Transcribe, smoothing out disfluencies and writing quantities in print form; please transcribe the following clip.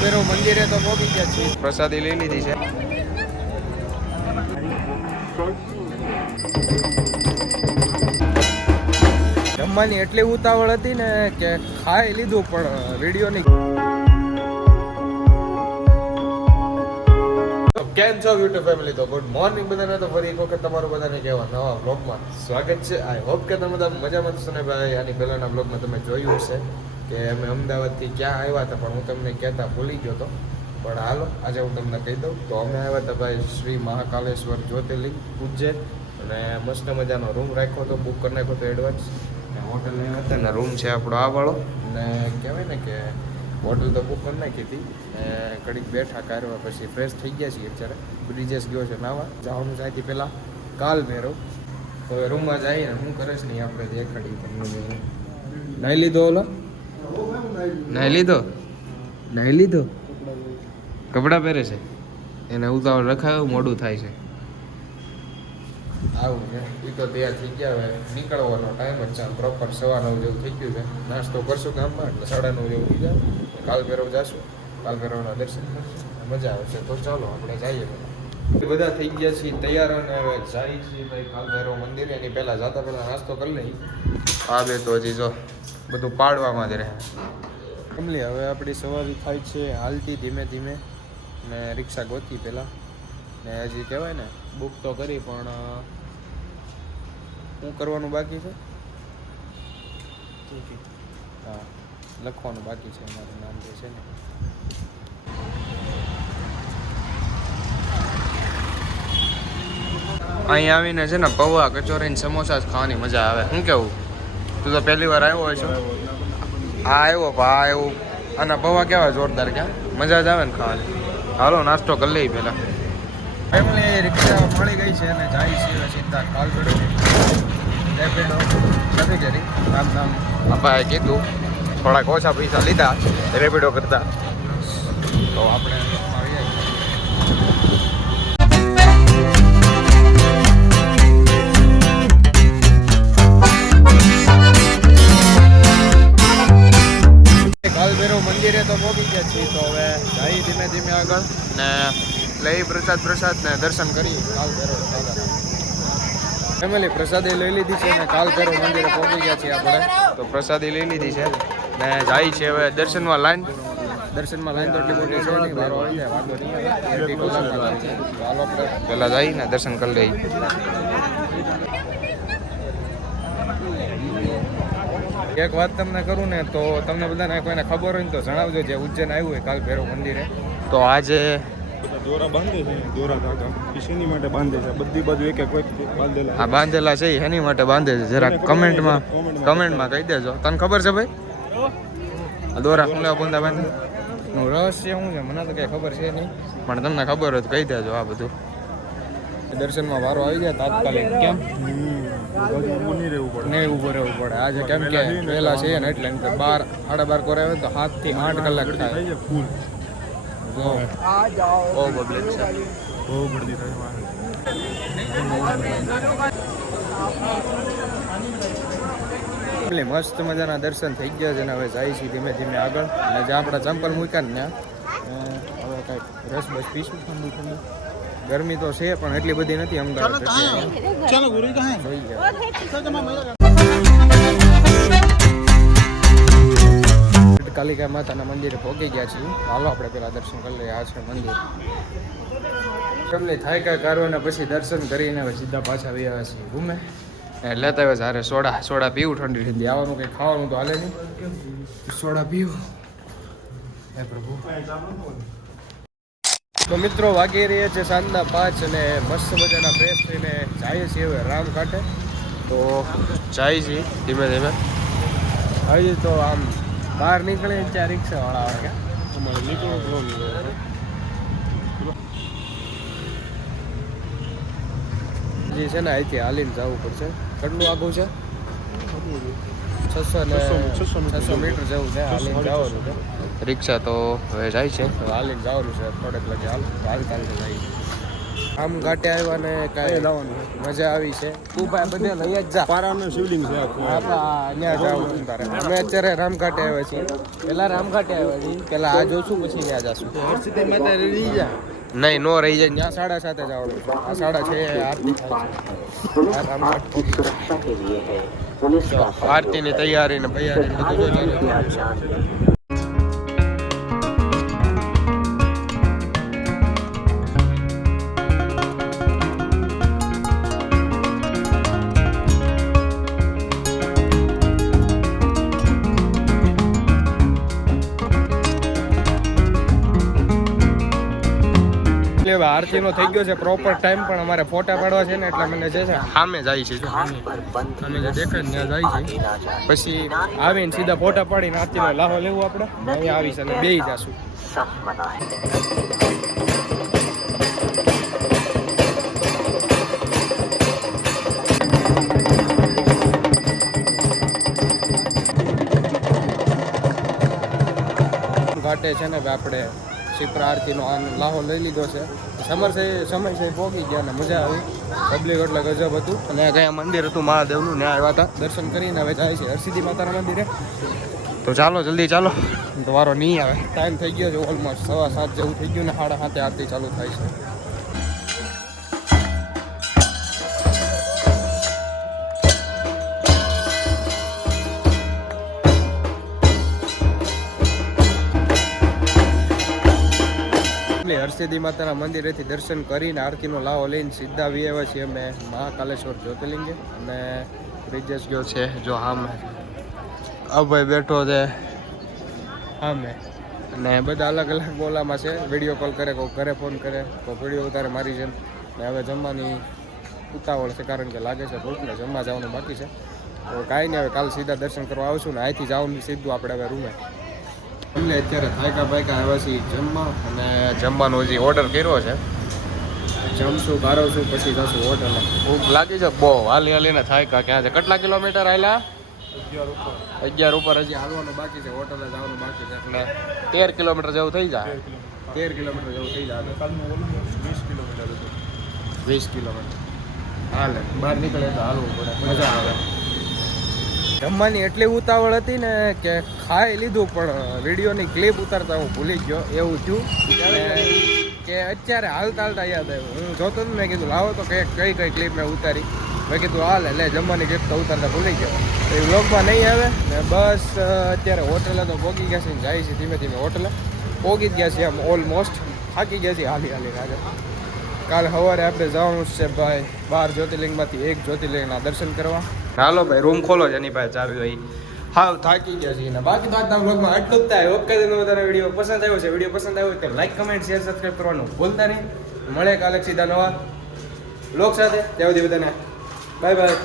કાલભૈરવ મંદિરે તો પહોંચી ગયા છીએ, પ્રસાદી લઈ લીધી છે. જમવાની એટલી ઉતાવળ હતી ને કે ખાઈ લીધું પણ વિડીયોની. કેમ છો યુટ્યુબ ફેમિલી? તો ગુડ મોર્નિંગ બધાને. તો ફરી એક વખત તમારું બધાને કહેવા નવા બ્લોગમાં સ્વાગત છે. આઈ હોપ કે તમે બધા મજામાં છો ને ભાઈ. આની પહેલાંના બ્લોગમાં તમે જોયું હશે કે અમે અમદાવાદથી ક્યાં આવ્યા હતા, પણ હું તમને કહેતા ભૂલી ગયો હતો. પણ હાલો આજે હું તમને કહી દઉં. તો અમે આવ્યા હતા ભાઈ શ્રી મહાકાલેશ્વર જ્યોતિર્લિંગ ઉજ્જૈન, અને મસ્ત મજાનો રૂમ રાખ્યો હતો, બુક કરી નાખ્યો હતો એડવાન્સ. હોટલ આવ્યા હતા ને રૂમ છે આપણો આ વાળો, અને કહેવાય ને કે હોટલ તો બુક કરી નાખી હતી. ઘડીક બેઠા કાઢવા પછી ફ્રેશ થઈ ગયા છીએ. અત્યારે બ્રિજેશ ગયો છે નાવા, જવાનું ચાહતી પહેલાં કાલભૈરવ. તો હવે રૂમમાં જઈને શું કરે છે નહીં આપણે દેખાડી તમને. નાહી લીધો? ઓલો નાહી લીધો? નાહી લીધો? કપડાં પહેરે છે એને ઉતાવળ રખાયો, મોડું થાય છે. આવું છે એ તો તૈયાર થઈ ગયા. હવે નીકળવાનો ટાઈમ જ છે, પ્રોપર 9:15 જેવું થઈ ગયું છે. નાસ્તો કરશું ગામમાં એટલે 9:30 જેવું થઈ જાય. કાલભૈરવ જશું, કાલભૈરવના દર્શન કરશું, મજા આવશે. તો ચાલો આપણે જઈએ. બધા થઈ ગયા છીએ તૈયાર અને હવે જાય છીએ ભાઈ કાલભૈરવ મંદિરે. એની પહેલાં જતા પહેલાં નાસ્તો કરી લઈ. આ બે તો હજી જો બધું પાડવામાં જ રહે. ફેમિલી હવે આપણી સવારી થાય છે હાલતી ધીમે ધીમે, ને રિક્ષા ગોતી પહેલાં. ને હજી કહેવાય ને બુક તો કરી, પણ શું કરવાનું બાકી છે? હા, લખવાનું બાકી છે અમારું નામ જે છે ને. અહીં આવીને છે ને પૌવા કચોરી ને સમોસા જ ખાવાની મજા આવે. શું કેવું? તું તો પહેલી વાર આવ્યો હોય છો? હા આવ્યો ભા એવું. આના પૌવા કેવા જોરદાર, ક્યાં મજા જ આવે ને ખાવાની. હાલો નાસ્તો કરી લઈએ પહેલાં. ફેમિલી રિક્ષા મળી ગઈ છે અને જાય છે સીધા કાલભૈરવ. રેપિડો નથી કરી નામ પપ્પાએ કીધું થોડાક ઓછા પૈસા લીધા રેપિડો કરતા. તો આપણે કાલભૈરવ મંદિરે તો પહોંચી ગયા છીએ. તો હવે જઈએ ધીમે ધીમે આગળ ને લઈ પ્રસાદ ને દર્શન કરી કાલભૈરવ દાદા. ફેમિલી પ્રસાદી લઈ લીધી છે ને કાલભૈરવ મંદિરે પહોંચી ગયા છીએ આપણે. તો પ્રસાદી લઈ લીધી છે ને જાય છે હવે દર્શનમાં લાઈન તો એટલી મોટી છે નહીં, વારો આવી જાય વાંધો નહીં. ચાલો આપણે પહેલાં જઈએ ને દર્શન કરી લઈએ. એક વાત તમને કરું ને તો તમને બધાને કોઈને ખબર હોય ને તો જણાવજો, જે ઉજ્જૈન આવ્યું હોય કાલભૈરવ મંદિરે. તો આજે દોરા બાંધે છે, દોરા ધાગા શેની માટે બાંધે છે? બધી બાજુ એક એક બાંધેલા. હા બાંધેલા છે, એની માટે બાંધે છે. જરા કમેન્ટમાં કહી દેજો. તને ખબર છે ભાઈ આ દોરા શું લેવા બાંધા બાંધે? રહસ્ય શું છે મને તો કઈ ખબર છે નહીં, પણ તમને ખબર હોય તો કહી દેજો. આ બધું દર્શનમાં વારો આવી જાય તાત્કાલિક. કેમ નહીં ઊભું રહેવું પડે આજે? કેમ કે પહેલા છે ને એટલે 12:30 કોરે આવે તો 7 થી 8 કલાક થાય. ફૂલ બહુ પબ્લિક છે, બહુ ગળદી થાય. મસ્ત મજાના દર્શન થઈ ગયા છે ને હવે જાય છે ધીમે ધીમે આગળ. અને જ્યાં આપણા ચંપલ મૂક્યા ને ત્યાં હવે કાંઈક રસ બસ પીશું. ઠંડુ ગરમી તો છે પણ એટલી બધી નથી અમદાવાદ. કાલિકા માતાના મંદિરે પહોંચી ગયા છીએ. હાલો આપણે પેલા દર્શન કરી લઈએ. આ છે મંદિર. તમને થાય કાંઈ કારો ને પછી દર્શન કરીને હવે સીધા પાછા આવી આવ્યા છીએ રૂમે. લેતા આવ્યા સારે સોડા પીવું ઠંડી ઠંડી. આવવાનું કંઈ ખાવાનું તો હાલે નહીં, સોડા પીવું. હે પ્રભુ. તો મિત્રો વાગી રહ્યા છે સાંજના 5 અને મસ્ત મજાના ફ્રેશ થઈને જઈએ છીએ હવે રામ કાંઠે. તો જાય છીએ ધીમે ધીમે. હજી તો આમ બહાર નીકળે ત્યાં રિક્ષાવાળા આવે કે તમારે નીકળો જે છે ને અહીંથી હાલીને જવું પડશે. કેટલું આગું છે? 600 મીટર જેવું છે. હાલીને જવાનું છે. રિક્ષા તો હવે જાય છે, હાલીને જવાનું છે થોડેક લગે. હાલતા જાય. આમ ઘાટે આવ્યા ને કાંઈ જવાનું છે મજા આવી છે. તું ભાઈ બધે લઈ જ જા. પારાનું શિવલિંગ છે આખું. ત્યાં જવાનું તારે. અમે અત્યારે રામઘાટે આવ્યા છીએ. પેલા રામઘાટે આવ્યા છીએ. પેલા આ જોશું પછી ત્યાં જશું. હર્ષિતા માતા રહી જા. નહીં નો રહી જાય. ત્યાં 7:30 જવાનું છે. આ 6:30 આરતી થાય છે. આ રામઘાટ પહોંચી. આરતીની તૈયારી ને બૈયારી ને બધું જો ચાલુ છે. આરતી નો થઈ ગયો છે પ્રોપર ટાઈમ, પણ અમારે ફોટા પાડવા છે ને એટલે મને જે છે સામે જાય છે. અમે જે દેખાય ને ત્યાં જાય છે. પછી આવીને સીધા ફોટા પાડીને આરતીનો લાહો લેવું આપણે. અહીંયા આવીશ અને બેસી જશું. ઘાટે છે ને આપણે શિપ્રા આરતીનો લાહો લઈ લીધો છે. સમય પહોંચી ગયા ને મજા આવી. પબ્લિક એટલે ગજબ હતું. અને કયા મંદિર હતું મહાદેવનું, ત્યાં આવ્યા હતા. દર્શન કરીને હવે જાય છે હરસિદ્ધિ માતાના મંદિરે. તો ચાલો જલ્દી ચાલો, તો વારો નહીં આવે. ટાઈમ થઈ ગયો છે ઓલમોસ્ટ 7:15 જેવું થઈ ગયું ને 7:30 આરતી ચાલુ થાય છે. હરસિદ્ધિ માતાના મંદિરેથી દર્શન કરીને આરતીનો લાવો લઈને સીધા વી આવ્યા છીએ અમે મહાકાલેશ્વર જ્યોતિર્લિંગે. અને બ્રિજેશ ગયો છે જો સામે, અભય બેઠો છે સામે, અને બધા અલગ અલગ બોલામાં છે. વિડીયો કોલ કરે, કોઈ ઘરે ફોન કરે, કોઈ વિડીયો ઉતારે મારી છે. ને હવે જમવાની ઉતાવળ છે કારણ કે લાગે છે ભૂખ ને જમવા જવાનું બાકી છે. તો કાંઈ નહીં, હવે કાલ સીધા દર્શન કરવા આવશું ને અહીંથી જવાનું સીધું આપણે હવે રૂમે. અમને અત્યારે થાયકા બાયકા આવ્યા છીએ જમવા, અને જમવાનું હજી ઓર્ડર કર્યો છે. જમશું કારવશું પછી જશું હોટલે. ભૂખ લાગી છે બહુ. હાલીને થાયકા ક્યાં છે? કેટલા કિલોમીટર આવેલા? 11 ઉપર હજી હાલવાનું બાકી છે. હોટલે જવાનું બાકી છે એટલે 13 કિલોમીટર જેવું થઈ જાય. 13 કિલોમીટર જેવું થઈ જાય. 20 કિલોમીટર હાલે. બહાર નીકળે તો હાલવું પડે, મજા આવે. જમવાની એટલી ઉતાવળ હતી ને કે ખાઈ લીધું, પણ વિડીયોની ક્લિપ ઉતારતા હું ભૂલી ગયો. એવું થયું કે અત્યારે હાલતા યાદ આવ્યું. હું જોતો ને, મેં કીધું લાવો તો કઈ ક્લિપ મેં ઉતારી. મેં કીધું હાલ એટલે જમવાની ક્લિપ તો ઉતારતા ભૂલી ગયો. એ વ્લોગમાં નહીં આવે ને. બસ અત્યારે હોટલે તો પહોંચી ગયા છે, જાય છે ધીમે ધીમે હોટલે. પહોંચી જ ગયા છે આમ ઓલમોસ્ટ. થાકી ગયા છે હાલી આજે. કાલે સવારે આપણે જવાનું છે ભાઈ 12 જ્યોતિર્લિંગમાંથી એક જ્યોતિર્લિંગના દર્શન કરવા. હાલો ભાઈ, રૂમ ખોલો છે એની પાસે ચાવી હોય. હા થાકી ગયા છે ને. બાકી તો આજના વ્લોગમાં આટલું જ થાય. ઓકે, તમને વિડીયો પસંદ આવ્યો છે, વિડીયો પસંદ આવ્યો તો લાઈક, કમેન્ટ, શેર, સબસ્ક્રાઈબ કરવાનું ભૂલતા નહીં. મળે કાલે સીધા નવા વ્લોગ સાથે. ત્યાં સુધી બધાને બાય બાય.